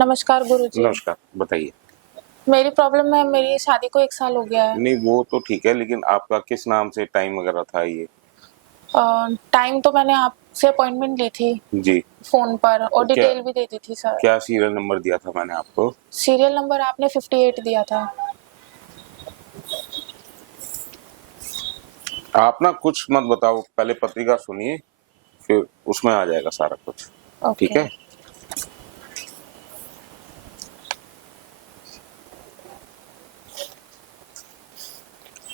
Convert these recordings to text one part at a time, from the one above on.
नमस्कार गुरुजी। नमस्कार, बताइए। मेरी प्रॉब्लम है, मेरी शादी को 1 साल हो गया है। नहीं, वो तो ठीक है, लेकिन आपका किस नाम से टाइम वगैरह था ये? टाइम तो मैंने आपसे अपॉइंटमेंट ली थी जी। फ़ोन पर तो और डिटेल भी दे दी थी सर। क्या सीरियल नंबर दिया था मैंने आपको? सीरियल नंबर आपने 58 दिया था। आप ना कुछ मत बताओ, पहले पत्रिका सुनिए, फिर उसमें आ जाएगा सारा कुछ। ठीक ओके। है?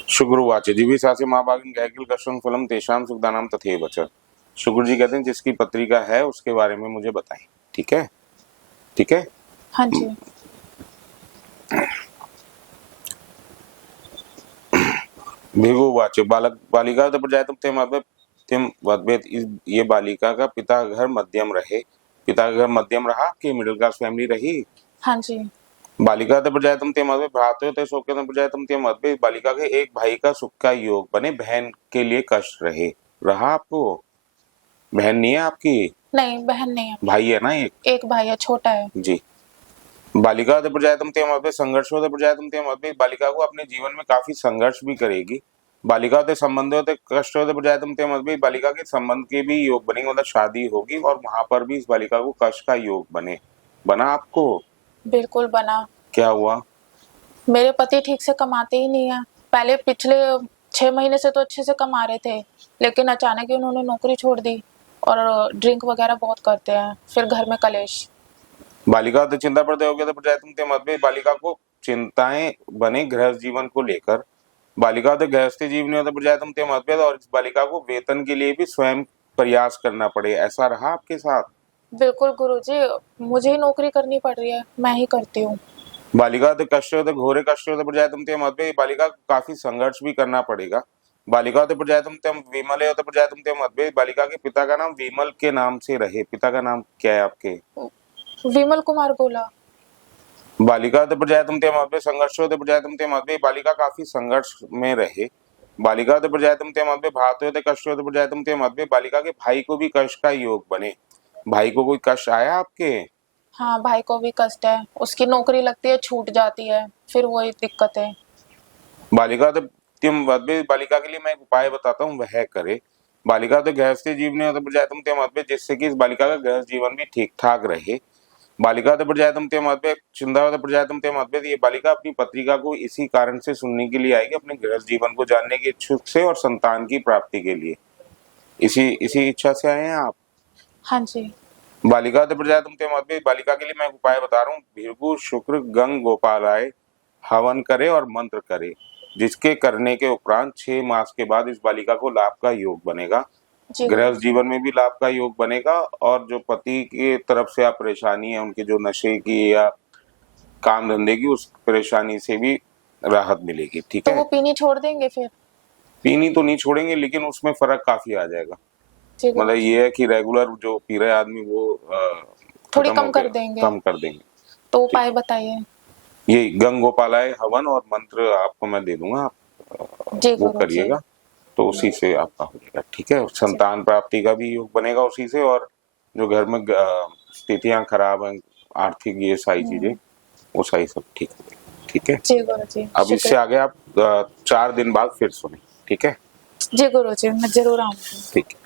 शुक्रुवाच दिविसास्य महाभागं गैकिल कश्यं फलम तेषां सुखदानां तथैव च। शुक्र जी कहते हैं जिसकी पत्रिका है उसके बारे में मुझे बताएं। ठीक है? ठीक है? हाँ जी। भिगुवाच बालक बालिका प्रजातम तेम वद्वेत। ये बालिका का पिता घर मध्यम रहे। पिता का घर मध्यम रहा कि मिडिल क्लास फैमिली रही। हाँ जी। बालिका प्रजातम ते मध्य भ्रातृ ते शोक्यतम प्रजातम ते मध्य। बालिका के एक भाई का सुख का योग बने, बहन के लिए कष्ट रहे। रहा आपको? बहन नहीं है आपकी? नहीं, बहन नहीं है। भाई है ना एक? एक भाई है, छोटा है। जी। बालिका प्रजातम ते मध्य संघर्ष प्रजातम ते मध्य। बालिका को अपने जीवन में काफी संघर्ष भी करेगी। बालिका होते संबंध होते कष्ट होते प्रजातम ते मध्य। बालिका के संबंध के भी योग बनेंगे, मतलब शादी होगी और वहां पर भी इस बालिका को कष्ट का योग बने। बना आपको? बिल्कुल बना। क्या हुआ? मेरे पति ठीक से कमाते ही नहीं है। पहले पिछले 6 महीने से तो अच्छे से कमा रहे थे, लेकिन अचानक ही उन्होंने नौकरी छोड़ दी और ड्रिंक वगैरह बहुत करते हैं, फिर घर में कलेश। बालिका तो चिंता पड़ते हो गया, तो प्रजातम ते मध्य। बालिका को चिंताएं बने गृहस्थ जीवन को लेकर। बालिका तो गृहस्थी जीवन होता प्रजातम ते मध्य, और इस बालिका को वेतन के लिए भी स्वयं प्रयास करना पड़े। ऐसा रहा आपके साथ? बिल्कुल गुरुजी, मुझे ही नौकरी करनी पड़ रही है, मैं ही करती हूँ। बालिका तो कष्ट होते घोरे कष्ट होते प्रजातम ते मध्य। बालिका को काफी संघर्ष भी करना पड़ेगा। बालिका तो प्रजातम ते विमल होते प्रजातम ते मध्य। बालिका के पिता का नाम विमल के नाम से रहे। पिता का नाम क्या है आपके? विमल कुमार बोला। बालिका तो प्रजातम ते मध्य संघर्ष होते प्रजातम ते मध्य। बालिका काफी संघर्ष में रहे। बालिका तो प्रजातम ते मध्य भात होते कष्ट होते प्रजातम ते मध्य। बालिका के भाई को भी कष्ट का योग बने। भाई को कोई कष्ट आया आपके? हाँ, भाई को भी कष्ट है, उसकी नौकरी लगती है, छूट जाती है, फिर वही दिक्कत है। बालिका तो तिम मध्य। बालिका के लिए मैं एक उपाय बताता हूँ, वह करे। बालिका तो गृहस्थी जीवन होते प्रजातम ते मध्य, जिससे कि इस बालिका का गृहस्थ जीवन भी ठीक ठाक रहे। बालिका तो प्रजातम ते मध्य चिंता प्रजातम ते मध्य। ये बालिका अपनी पत्रिका को इसी कारण से सुनने के लिए आएगी, अपने गृहस्थ जीवन को जानने के इच्छुक से और संतान की प्राप्ति के लिए। इसी इसी इच्छा से आए हैं आप? हाँ जी। बालिका तो प्रजातम ते मध्य। बालिका के लिए मैं एक उपाय बता रहा हूँ। भृगु शुक्र गंग गोपालाय हवन करे और मंत्र करे, जिसके करने के उपरांत 6 मास के बाद इस बालिका को लाभ का योग बनेगा। जी गृहस्थ जीवन में भी लाभ का योग बनेगा, और जो पति की तरफ से आप परेशानी है, उनके जो नशे की या काम धंधे की, उस परेशानी से भी राहत मिलेगी। ठीक तो है? वो पीनी छोड़ देंगे फिर? पीनी तो नहीं छोड़ेंगे, लेकिन उसमें फर्क काफी आ जाएगा। जी मतलब गुरुजी। ये है कि रेगुलर जो पी रहे आदमी वो थोड़ी खत्म हो कम कर गया, देंगे। कम कर देंगे। तो ठीक। उपाय बताइए। ये गंगोपालाय हवन और मंत्र आपको मैं दे दूंगा, आप जी वो गुरुजी। करिएगा, तो उसी से आपका हो जाएगा। ठीक है? जी। संतान प्राप्ति का भी योग बनेगा उसी से, और जो घर में स्थितियां खराब हैं, आर्थिक, ये सारी चीजें, वो सही सब ठीक हो जाएगी। ठीक है? जी गुरुजी, अब इससे शुक्रिया। आगे आप 4 दिन बाद फिर सुने। ठीक है? जी गुरुजी, मैं जरूर आऊंगी। ठीक है।